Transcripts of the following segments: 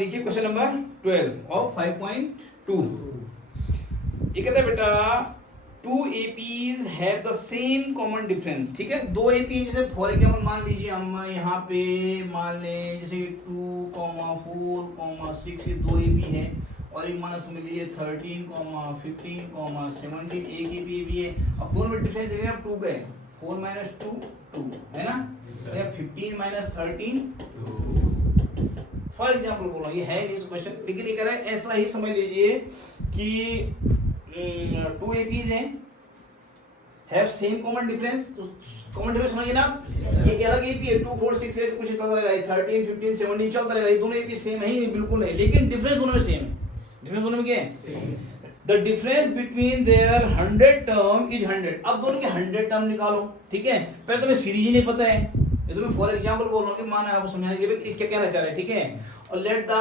देखिए question number 12 of 5.2। ये कहता है बेटा two APs have the same common difference. ठीक है, दो एपी जैसे फॉर एग्जाम्पल मान लीजिए हम यहाँ पे मान लें जैसे 2,4,6 ये दो एपी है और एक मान समझ लीजिए 13,15,17 एक एपी भी है। अब दोनों में डिफरेंस देखें आप 2 का है, 4 माइनस 2 2 है ना, 15 माइनस 13 फॉर एग्जाम्पल बोल रहा हूँ, ये है नहीं क्वेश्चन लेकिन ये कह रहा है ऐसा ही समझ लीजिए कि टू एपीज हैं हैव सेम कॉमन डिफरेंस। तो कॉमन डिफरेंस समझिए ना, ये अलग एपी है 2 4 6 8 कुछ चलता रहेगा, 13 15 17 चलता रहेगा, ये दोनों एपी सेम है ही नहीं, बिल्कुल नहीं, लेकिन डिफरेंस दोनों में सेम है। डिफरेंस दोनों में क्या है? The difference between their 100 term is 100। अब दोनों के 100 टर्म निकालो। ठीक है, पहले तुम्हें सीरीज ही नहीं पता है, ये तो मैं फॉर एग्जांपल बोल रहा हूँ कि माना आपको समझाने के लिए क्या कहना चाह रहे हैं। ठीक है, और late the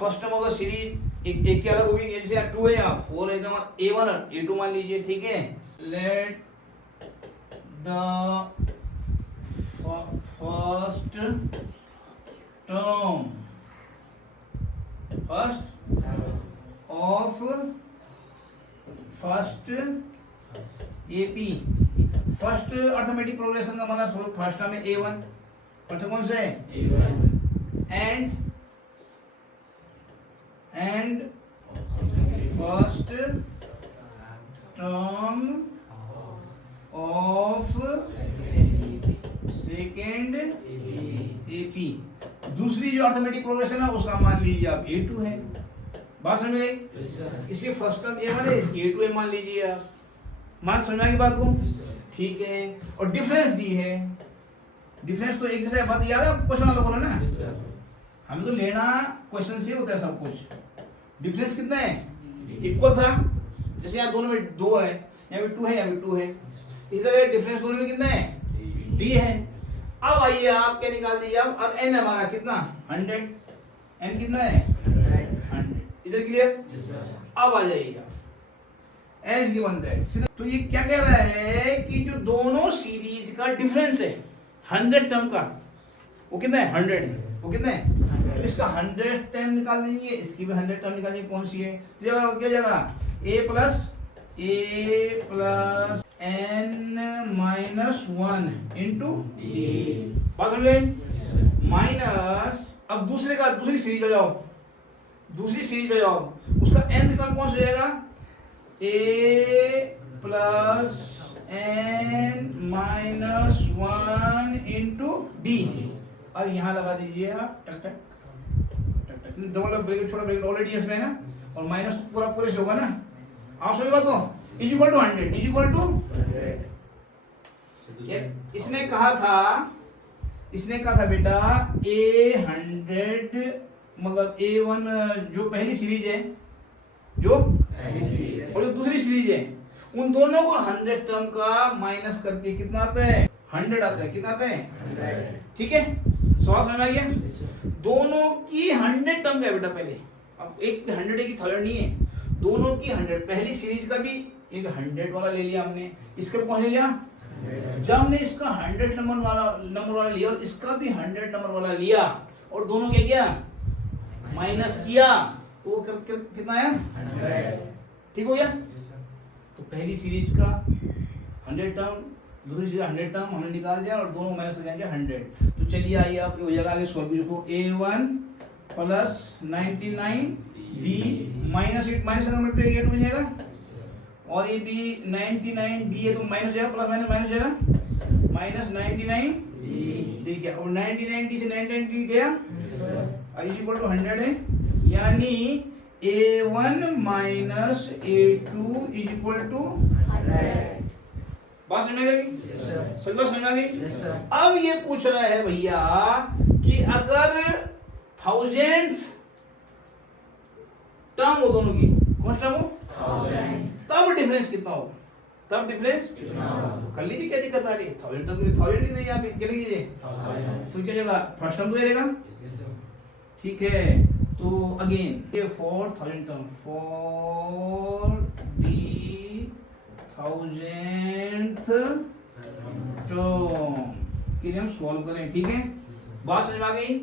first term of the series एक क्या अलग होगी, जैसे यहाँ 2 है यहाँ 4 है, a1 और a2 मान लीजिए। ठीक है, late the first term of first AP, first arithmetic progression का मतलब फर्स्ट टर्म है a1, फर्स्ट कौन सा है a1, and first term of second AP. दूसरी जो अर्थमेटिक प्रोग्रेशन है उसका मान लीजिए आप a2 है। बात समझ में आई? इसकी फर्स्ट टर्म a1 है, इसकी a2 है मान लीजिए आप। मान समझ में आई बात को? ठीक है, और डिफरेंस दी है, डिफरेंस तो एक जैसे बात याद है क्वेश्चन वाला बोला ना, हमें तो लेना क्वेश्चन से होता है सब कुछ। डिफरेंस कितना है? इक्वल था, जैसे यहाँ दोनों में 2 है, यहाँ भी 2 है, यहाँ भी 2 है, इस तरह डिफरेंस दोनों में कितना है? d है। अब आइए आप क्या निकाल दीजिए अब, और n हमारा कितना 100, n कितना है 100। इधर क्लियर? अब आ जाइएगा एज गिवन दैट। तो ये क्या कह रहा है कि जो दोनों सीरीज का डिफरेंस है 100 टर्म का, वो कितना है 100 है, वो कितना है? तो इसका 100 टर्म निकाल दीजिए, इसकी भी 100 टर्म निकाल दीजिए, कौन सी है? तो क्या जगह a plus n minus 1 into बात समझे, माइनस अब दूसरी सीरीज पे जाओ, दूसरी सीरीज पे जाओ, उसका nth टर्म कौन सा हो जाएगा? a plus n minus 1 into D, और यहाँ लगा दीजिए आप टक टक टक टक, डबल ब्रैकेट छोटा ब्रैकेट ऑलरेडी इसमें है ना, और माइनस तो पूरा से होगा ना, आप समझ बात को? Is equal to 100 is equal to 100। इसने कहा था बेटा a100 मतलब a1 जो पहली सीरीज है और जो दूसरी सीरीज है, उन दोनों को 100 टर्म का माइनस करके कितना आता है? 100 आता है। कितना आता है? ठीक है, सवाल समझ में आ गया? दोनों की 100 टर्म का है बेटा पहले, अब एक 100 एक 1000 नहीं है, दोनों की 100। पहली सीरीज का भी एक 100 वाला ले लिया हमने, इसका कौन ले लिया? जब हमने इसका 100 नंबर वाला लिया और इसका भी 100 नंबर वाला लिया और दोनों क्या किया? माइनस किया, तो कितना आया? 100। ठीक हो गया? तो पहली सीरीज का 100 टर्म, दूसरी सीरीज 100 टर्म हमने निकाल दिया और दोनों माइनस कर जाएंगे 100। तो चलिए आइए आप हो जाएगा आगे सॉल्व देखो, a1 plus 99 d minus number पे a2 बन जाएगा, और ये भी 99 d है तो माइनस जाएगा, प्लस माइनस जाएगा, माइनस 99 d क्या, और 99 d से 99 d गया, इज इक्वल टू 100 है, यानी a1 minus a2 is equal to 100। बात समझ में आ गई? सब बात समझ में आ गई? अब ये पूछ रहा है भैया कि अगर 1000 टर्म हो दोनों की, कौन सा टर्म हो? 1000, तब डिफरेंस कितना होगा? तब डिफरेंस कर लीजिए, क्या दिक्कत आ रही है? 1000 टर्म 1000 लिख दीजिए, यहाँ पे क्या लिख दीजिए? तो क्या जगह फर्स्ट टर्म तो रहेगा। ठीक है, तो अगेन ये 4000 टर्म, 4 d 1000th टर्म के लिए हम सॉल्व करें। ठीक है, बात समझ में आ गई?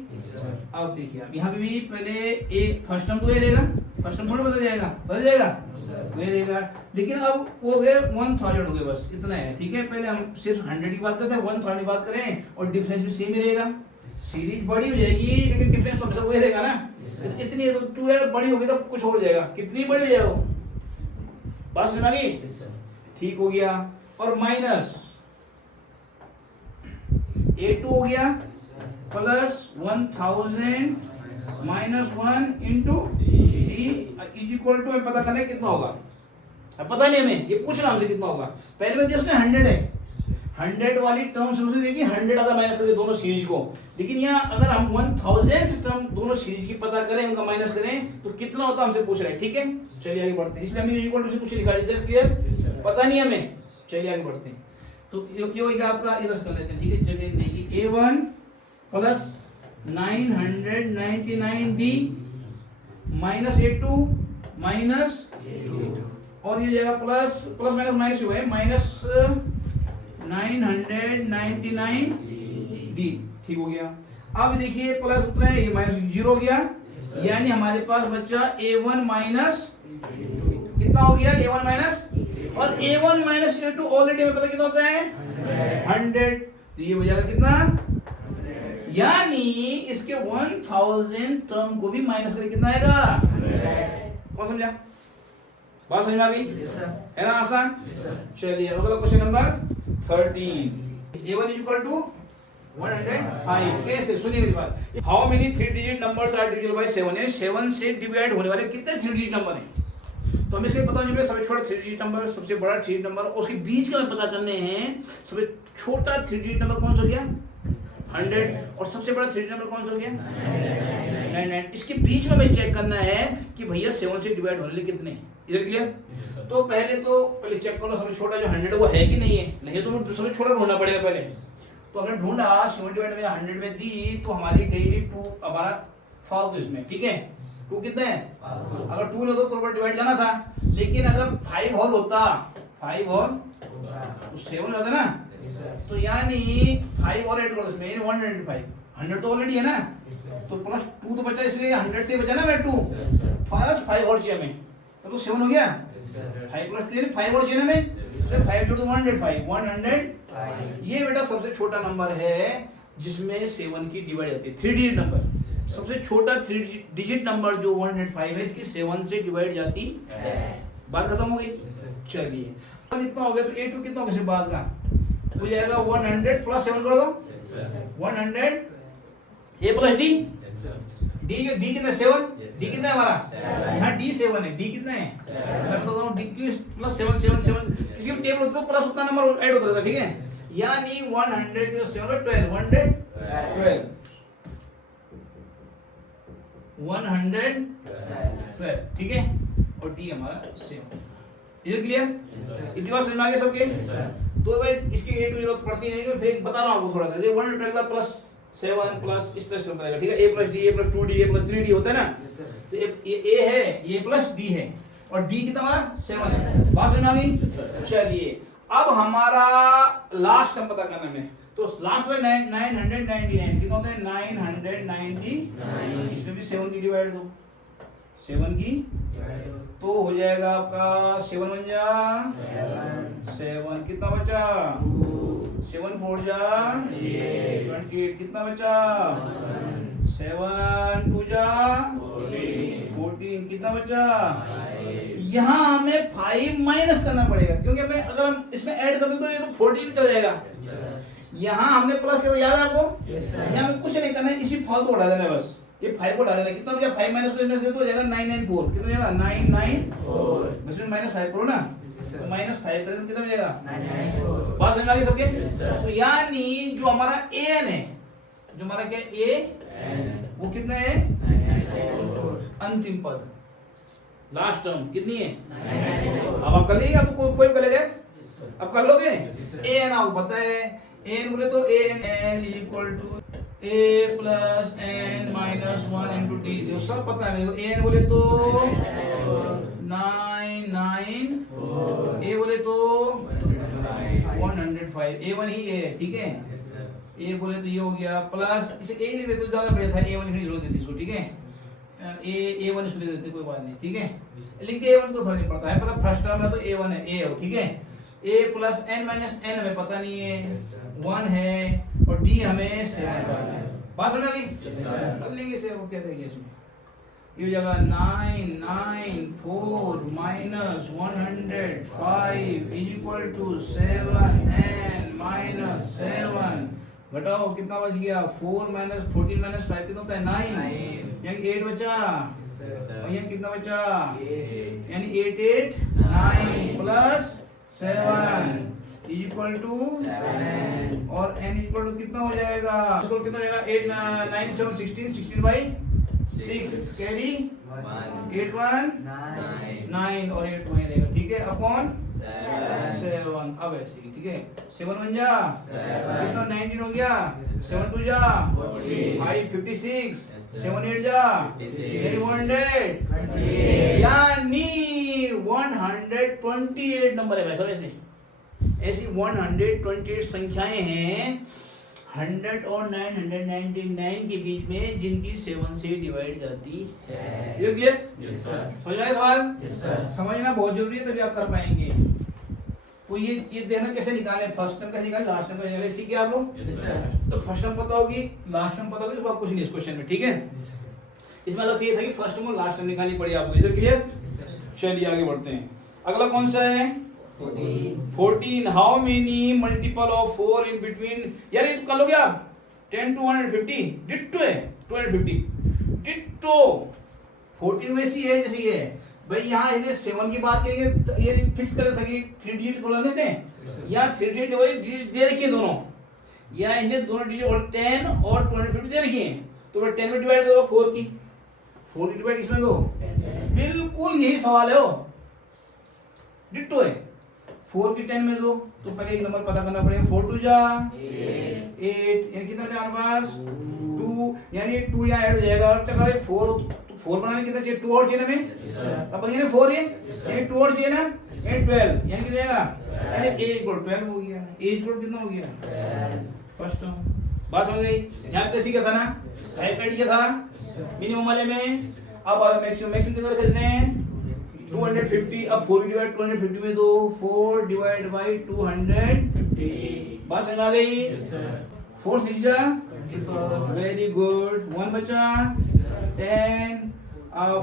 अब देखिए आप यहाँ पे भी पहले ए फर्स्ट टर्म तो ये रहेगा, फर्स्ट टर्म थोड़ा बदल जाएगा, बदल जाएगा वही रहेगा, लेकिन अब वो हो गए 1000 हो गए, बस इतना है। ठीक है, पहले हम सिर्फ 100 की बात करते हैं, 1000 की बात करें और डिफरेंस भी सेम ही रहेगा। सीरीज बड़ी हो जाएगी लेकिन डिफरेंस तो सब वही रहेगा ना। इतनी है तो 2 बड़ी होगी तो कुछ हो जाएगा, कितनी बड़ी हो जाएगा वो? बात समझ में आ गई? ठीक हो गया। और माइनस A2 हो गया plus 1000 minus 1 into D is equal to, पता करना है कितना होगा। अब पता नहीं हमें, ये पूछ रहा हमसे कितना होगा। पहले में दिया उसने 100 है, 100 वाली टर्म से उसे देखिए 100 आधा माइनस करके दोनों सीरीज को, लेकिन यहाँ अगर हम 1000 टर्म दोनों सीरीज की पता करें, उनका माइनस करें तो कितना होता हमसे पूछ रहे हैं। ठीक है, चलिए आगे बढ़ते हैं। इसलिए हमने इक्वल टू कुछ लिखा है, क्लियर? पता नहीं हमें, चलिए आगे बढ़ते हैं। तो ये होगा आपका, ये रस कर लेते हैं। ठीक है, जगह नहीं, A1 plus 999D minus A2 minus, और ये जाएगा प्लस प्लस माइनस माइनस हुआ है, माइनस 999D। ठीक हो गया। अब देखिए प्लस उतना है, ये माइनस 0 हो गया, यानी हमारे पास बच्चा A1 माइनस कितना हो गया? A1 माइनस, और A1 माइनस A2 ऑलरेडी हमें पता कितना होता है? 100। तो ये हो जाएगा कितना? यानी इसके 1000 टर्म को भी माइनस करके कितना आएगा? कौन समझा? बात समझ में आ गई? है ना आसान? चलिए अगला क्वेश्चन नंबर 13। A1 इज इक्वल टू 105। कैसे? सुनिए मेरी बात। How many 3 digit numbers are divisible by 7? यानी 7 से डिवाइड होने वाले कितने 3 डिजिट नंबर हैं? तो हमें इसके पता होना, सबसे छोटा 3 डिजिट नंबर, सबसे बड़ा 3 डिजिट नंबर, उसके बीच का हमें पता करने हैं। सबसे छोटा 3 डिजिट नंबर कौन सा हो गया? 100, और सबसे बड़ा 3 डिजिट नंबर कौन सा हो गया? 99। इसके बीच में हमें चेक करना है कि भैया 7 से डिवाइड होने वाले कितने हैं। इधर क्लियर? तो पहले चेक करो सबसे छोटा जो 100 वो है कि नहीं है। नहीं तो सबसे छोटा ढूंढना पड़ेगा पहले। तो अगर ढूंढा 7 डिवाइड में 100 में दी तो हमारी गई 2, हमारा फालतू इसमें। ठीक है, 2 कितने हैं? अगर 2 ले तो प्रॉपर डिवाइड करना था, लेकिन अगर 5 होल होता, 5 होल तो 7 होता ना। तो यानी 5 और ऐड करो इसमें, 105। 100 तो ऑलरेडी है ना, तो प्लस 2 तो बचा, इसलिए 100 से बचा ना मैं 2 प्लस 5 और चाहिए हमें, तो 7 हो गया। 5 प्लस 2 यानी 5 और चाहिए ना हमें, इसलिए 5 जोड़ दो 105। 105 ये बेटा सबसे छोटा नंबर है जिसमें 7 की डिवाइड होती है। 3 डिजिट नंबर, सबसे छोटा 3 डिजिट नंबर जो 105 है, इसकी 7 से डिवाइड जाती है। बात खत्म हो गई। चलिए अब इतना हो गया, तो A2 कितना हो गया बाद का? हो जाएगा 100 प्लस 7 कर दो 100 A प्लस D। D कितना? 7। D कितना है हमारा? यहाँ D 7 है। D कितना है? मैं बता दूँ, D प्लस 7 किसी भी टेबल होता तो प्लस उतना नंबर ऐड होता रहता। ठीक है, यानी 100 के 7 12 112 112। ठीक है, और D हमारा 7। इधर क्लियर? इतनी बात समझ में आ गई सबके? तो भाई इसकी A2 जरूरत पड़ती नहीं, फिर बता रहा हूँ आपको थोड़ा सा। ये 112 का प्लस 7 प्लस इस तरह चलता रहेगा। ठीक है, A plus D, A plus 2D, A plus 3D होता है ना। तो ये A है, ये प्लस D है, और D कितना हमारा? 7 है। बात समझ में आ गई? चलिए अब हमारा लास्ट टर्म पता करना है। तो लास्ट में 999 कितना होता है? 999। इसमें भी 7 की डिवाइड दो, 7 की, तो हो जाएगा आपका 7 बन जा 7, कितना बचा? 7 4 जा 28, कितना बचा? 7 2 जा 14, कितना बचा? यहाँ हमें 5 माइनस करना पड़ेगा, क्योंकि हमें अगर हम इसमें ऐड कर दे तो ये तो 14 चल जाएगा। यहाँ हमने प्लस किया, याद है आपको? यहाँ हमें कुछ नहीं करना है, इसी फालतू उठा देना है बस। ये 5 को डाल देना, कितना बचा? 5 माइनस को इसमें से तो हो जाएगा 994, कितना जाएगा? 994, इसमें माइनस 5 करो ना, तो माइनस 5 करें तो कितना बचेगा? 994। बात समझ में आ गई सबके? तो यानी जो हमारा an है, जो हमारा क्या a वो कितना है? 994। अंतिम पद, लास्ट टर्म कितनी है? 994। अब आप कर लेंगे, आपको कोई कर लेगा, अब कर लोगे? an आपको पता है, an बोले तो an equal to a plus n minus 1 into T, जो सब पता है। an बोले तो 994, a बोले तो 105, a1 ही है। ठीक है, ए बोले तो ये हो गया प्लस इसे ए लिख देते तो ज्यादा बढ़िया था, A1 लिखने की जरूरत नहीं थी इसको, ठीक है। A1 इसको लिख देते कोई बात नहीं, ठीक है। लिख दिया A1 को फर्क नहीं पड़ता है, पता फर्स्ट टर्म है तो A1 है, A हो, ठीक है। A plus n minus n हमें पता नहीं है, 1 है और d हमें 7 है। बात समझ आ गई? कर लेंगे इसे, वो क्या देंगे इसमें, ये हो जाएगा 994 minus 105 is equal to 7n minus 7, घटाओ कितना बच गया, 4 माइनस 14 माइनस 5 कितना होता है 9, यानी 8 बचा, और यहाँ कितना बचा, यानी 8 8 9 प्लस 7 इज इक्वल टू 7 और n इक्वल टू कितना हो जाएगा, इसको कितना हो जाएगा, 8 9 7 16 16 बाई 6 कैरी 8 1 9 और 8 वहीं रहेगा, ठीक है, अपॉन 7। अब ऐसे ही, ठीक है, 7 1 जा कितना 19 हो गया, 7 2 जा 5 56 7 8 जा 800 यानी 128 नंबर है वैसा, वैसे ऐसी 128 संख्याएं हैं 100 और 999 के बीच में जिनकी 7 से डिवाइड जाती है। ये क्लियर? Yes sir. समझ आया सवाल? Yes sir. समझना बहुत जरूरी है तभी आप कर पाएंगे। तो ये देखना कैसे निकाले, फर्स्ट टर्म कैसे निकाले, लास्ट टर्म कैसे निकाले, सीखे आप लोग? Yes sir. तो फर्स्ट टर्म पता होगी, लास्ट टर्म पता होगी, तो कुछ नहीं इस क्वेश्चन में, ठीक है। इसमें अलग से ये था कि फर्स्ट टर्म और लास्ट टर्म निकालनी पड़ी आपको, इसे क्लियर? चलिए आगे बढ़ते हैं। अगला कौन सा है? 14। How many multiple of 4 in between, यार ये कर लोगे आप 10 to 150 डिट्टो है, 250 डिट्टो 14 वैसी है जैसे ये भाई। यहाँ इसने 7 की बात करेंगे, ये फिक्स कर था कि 3 डिजिट कॉलम इसने, यहाँ 3 डिजिट दे रखी है दोनों, यहाँ इसने दोनों डिजिट और 10 और 250 दे रखी है, तो 10 में डिवाइड करो 4 की, 4 की डिवाइड इसमें दो, बिल्कुल यही सवाल है, वो डिट्टो है। 4 की 10 में दो, तो पहले एक नंबर पता करना पड़ेगा, 4 2 जा 8, यानी कितना हमारे पास 2, यानी 2 यहाँ ऐड हो जाएगा, और क्या करें 4 बनाने कितना चाहिए, 2 और चाहिए हमें, अब ये 4 है, यानी 2 और चाहिए ना, यानी 12, यानी कितना जाएगा, यानी a इक्वल 12 हो गया, a इक्वल कितना हो गया, फर्स्ट टर्म। बात समझ गई? यहाँ पे सीखा था ना, हाइब्रिड किया था मिनिमम वाले में, अब मैक्सिमम कितना रखने हैं 250, अब 4 डिवाइड 250 में दो, 4 डिवाइड बाई 250, बात समझ आ गई? 4 6 जा, वेरी गुड, 1 बचा 10,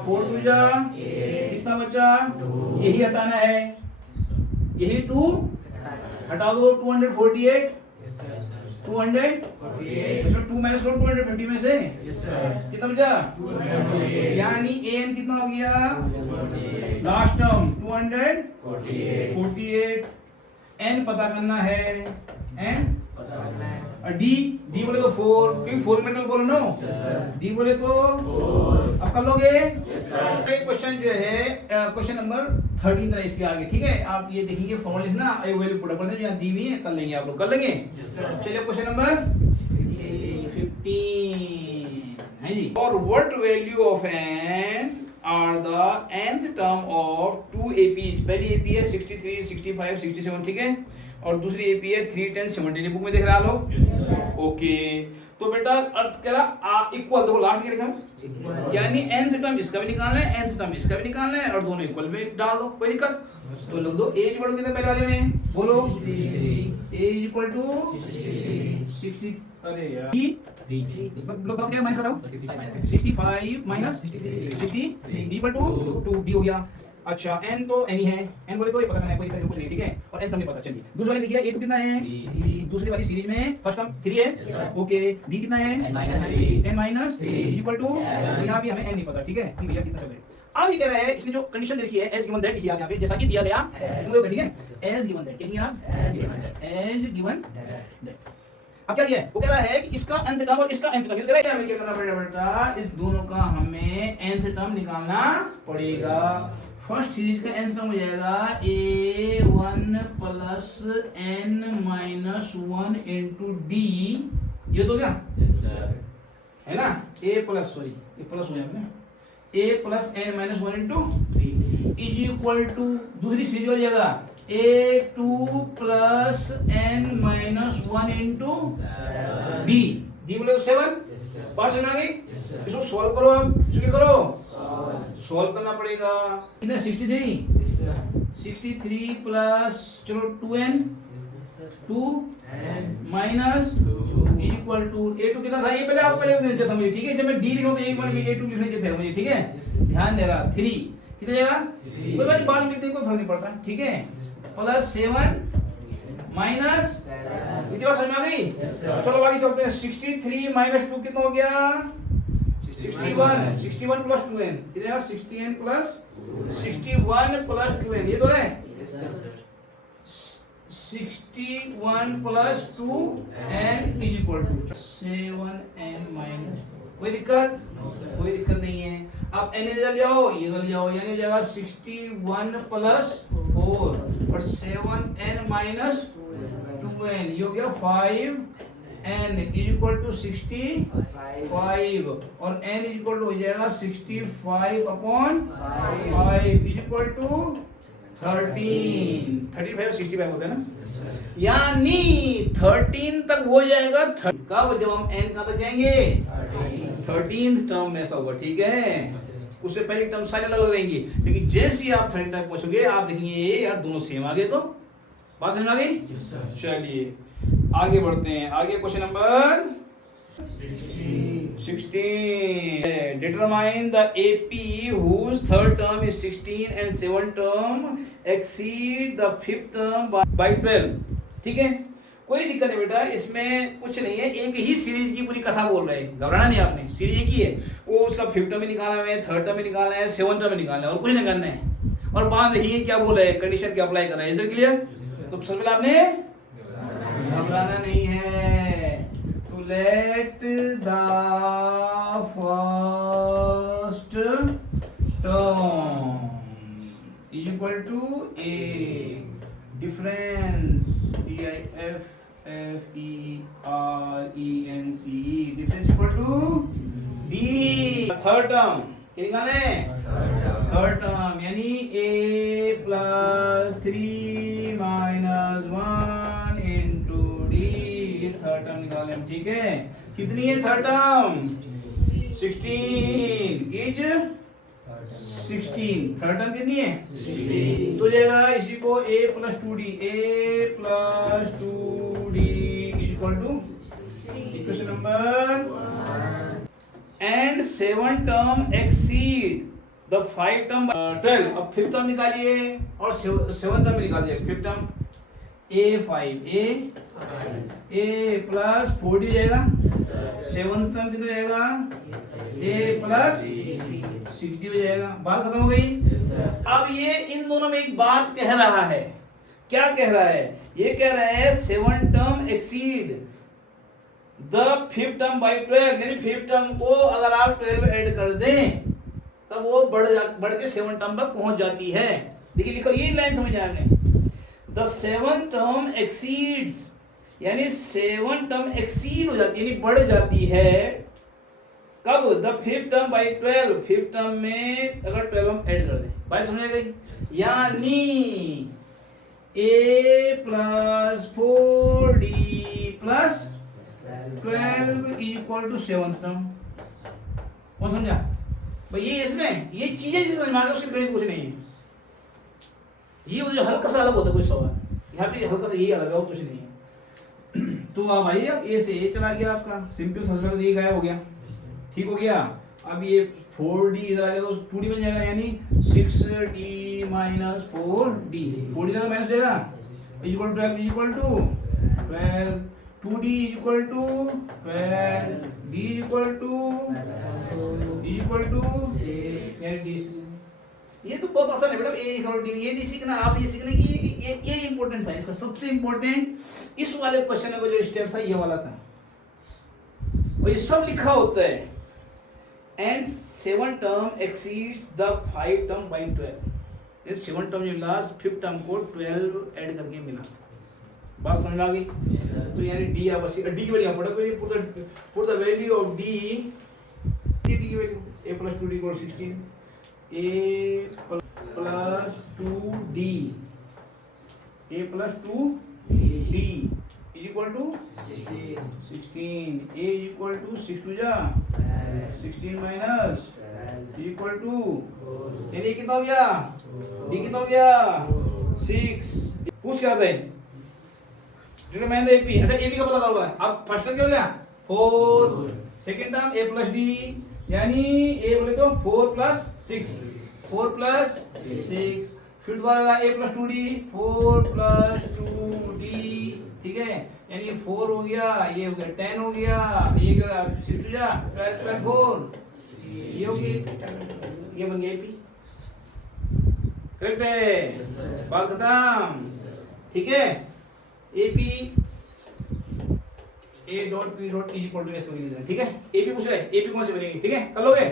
4 2 जा कितना बचा, यही हटाना है, यही 2 हटा दो, 248 इसमें 2 माइनस करो 250 में से, कितना बचा, यानी an कितना हो गया, लास्ट टर्म 248, n पता करना है, n और d बोले तो 4, क्योंकि 4 में बोलो नो, d बोले तो अब कर लोगे। क्वेश्चन जो है क्वेश्चन नंबर 13 था इसके आगे, ठीक है, आप ये देखेंगे फॉर्मूला लिखना, वैल्यू पुट कर दो, यहाँ दी हुई है, कर लेंगे आप लोग, कर लेंगे। चलिए क्वेश्चन नंबर 15 है जी, और what value of n are the nth term of 2 APs, पहली AP है 63 65 67, ठीक है, और दूसरी AP है 3 10 17, बुक में देख रहा लोग, ओके। तो बेटा कह रहा इक्वल, देखो लास्ट में लिखा, यानी nth टर्म इसका भी निकालना है, nth टर्म इसका भी निकालना है, और दोनों इक्वल में डाल दो, कोई दिक्कत? तो लिख दो a इक्वल टू कितना पहले वाले में बोलो, a इक्वल टू 60, अरे यार इसमें लोग क्या माइनस कराओ, 65 minus 60 d equal to 2d हो गया। अच्छा n तो n ही है, n बोले तो ये पता करना है, कोई दिक्कत कुछ नहीं, ठीक है, और n सब नहीं पता। चलिए दूसरे वाले देखिए, a तो कितना है, दूसरी वाली सीरीज में फर्स्ट टर्म 3 है, ओके, d कितना है n माइनस 3 इक्वल टू, यहाँ भी हमें n नहीं पता, ठीक है, भैया कितना चल रहा है। अब ये कह रहा है, इसने जो कंडीशन देखी है एज गिवन दैट लिखिए आप यहाँ पे, जैसा कि दिया गया इसमें, ठीक है, एज गिवन दैट कहेंगे आप, एज गिवन दैट। अब क्या दिया है, वो कह रहा है कि इसका nth टर्म और इसका nth टर्म, क्या करना पड़ेगा बेटा, इस दोनों का हमें nth टर्म निकालना पड़ेगा। फर्स्ट सीरीज का nth टर्म हो जाएगा a1 plus n minus 1 into d, ये तो क्या है ना, a प्लस, सॉरी ये प्लस हो जाएगा, a plus n minus 1 into d, is equal to दूसरी सीरीज वाली जगह a2 plus n minus 1 into b D बोले 7 पास में आ गई। इसको सॉल्व करो, अब इसको क्या करो, सॉल्व करना पड़ेगा। कितना 63 प्लस चलो 2n 2 minus equal to a2 कितना था, ये पहले आप पहले देना चाहता मुझे, ठीक है। जब मैं d लिखूं तो एक बार में a2 लिखने चाहिए मुझे, ठीक है। ध्यान दे रहा 3 कितना जाएगा, कोई बात बाद में लिख देंगे, कोई फर्क नहीं पड़ता, ठीक है। प्लस 7 माइनस इतनी बात समझ में आ गई। चलो आगे चलते हैं। 63 माइनस 2 कितना हो गया 61 प्लस 2n कितना 60n प्लस 61 प्लस 2n ये तो है 61 plus 2n is equal to 7n minus, कोई दिक्कत नहीं है। अब n इधर जाओ ये इधर जाओ, यानी हो जाएगा 61 प्लस 4 और 7n माइनस 2n ये हो गया 5n इज इक्वल टू 65 और n इज इक्वल टू हो जाएगा 65 अपॉन 5 इज इक्वल टू 35 65 होता है ना, यानी 13 तक हो जाएगा। कब जब हम n कहाँ तक जाएंगे 13th टर्म में ऐसा होगा, ठीक है। उससे पहले टर्म सारे अलग रहेंगी, लेकिन जैसे ही आप 13 तक पहुंचोगे आप देखेंगे यार दोनों सेम आ गए। तो बात समझ में आ गई। चलिए आगे बढ़ते हैं। आगे question number 16 determine the AP whose third term is 16 and 7th term exceed the 5th term by 12, ठीक है। कोई दिक्कत नहीं बेटा, इसमें कुछ नहीं है, एक ही सीरीज की पूरी कथा बोल रहे हैं, घबराना नहीं आपने। सीरीज एक ही है, वो उसका 5th टर्म में निकालना है, 3rd टर्म में निकालना है, 7th टर्म में निकालना है, और कुछ नहीं करना है। और बात देखिए क्या बोल रहे हैं, कंडीशन क्या अप्लाई करना है, इधर क्लियर। तो सबसे पहले आपने घबराना नहीं है, तो let the first term is equal to A difference DIFFERENCE difference equal to D. Third term क्या निकालें, थर्ड टर्म यानी a plus 3 minus 1 into D, third term निकालें, ठीक है। कितनी है third term 16 is 16, third term कितनी है 16, तो जाएगा इसी को a plus 2d is equal to equation number and 7 term exceed the 5 term 12। अब 5th टर्म निकालिए और 7th टर्म निकालिए। 5th term a plus 4d जाएगा, 7th टर्म कितना जाएगा a प्लस 60 हो जाएगा। बात खत्म हो गई। अब ये इन दोनों में एक बात कह रहा है, क्या कह रहा है, ये कह रहा है 7th term exceed the 5th term by 12, यानी 5th टर्म को अगर आप 12 ऐड कर दें तब वो बढ़ के 7th टर्म पर पहुंच जाती है। देखिए लिखो, ये लाइन समझ आया आपने, द 7th टर्म एक्सीड्स, यानी 7th टर्म एक्सीड हो जाती है, यानी बढ़ जाती है। कब the 5th term by 12, 5th term में अगर 12 हम ऐड कर दें, बात समझ आ गई। यानी a plus 4d plus 12 equal to 7th term. कौन समझा भाई, ये इसमें ये चीजें जिस समझ में आ गई उसकी गणित कुछ नहीं है। ये जो हल्का सा अलग होता है कोई सवाल, यहाँ पे हल्का सा यही अलग है और कुछ नहीं है। तो अब भाई अब ए से ए चला गया आपका, सिंपल सब्सट्रैक्ट ये गायब हो गया, ठीक हो गया। अब ये 4d इधर आ गया तो 2d बन जाएगा, यानी 6d माइनस 4d, 4d का माइनस जाएगा equal to 12 equal to 12, 2d equal to 12, d equal to ये तो बहुत आसान है बेटा। ए करो डी, ये नहीं सीखना, आप ये सीखना कि ये इंपॉर्टेंट था। इसका सबसे इंपॉर्टेंट इस वाले क्वेश्चन का जो स्टेप था ये वाला था, और ये सब लिखा होता है। And 7th term exceeds the 5th term by 12, ये 7th टर्म जो मिला 5th टर्म को 12 ऐड करके मिला। बात समझ आ गई। तो यानी डी आवश्यक, डी की वैल्यू पड़ा, put the value of D की value a plus 2d equals 16, A plus 2d, a plus 2d is equal to 16, a is equal to 6 टू जा 16 माइनस इक्वल टू, यानी कितना हो गया, d कितना हो गया 6। पूछ क्या था डिटरमाइन द एपी। अच्छा एपी का पता लगा हुआ है। अब फर्स्ट टर्म क्या हो गया 4, second term a plus d, यानी a बोले तो 4 प्लस 6, 4 प्लस 6, फिर दोबारा a plus 2d, 4 plus 2d, ठीक है, यानी 4 हो गया, ये हो गया 10 हो गया, ये हो गया 6 टू जा 12 प्लस 4, ये हो गया, ये बन गया एपी। करेक्ट है, बात खत्म, ठीक है। AP a dot p dot is equal to s, ठीक है। एपी पूछ रहे हैं, एपी कौन से बनेंगे, ठीक है, कर लोगे।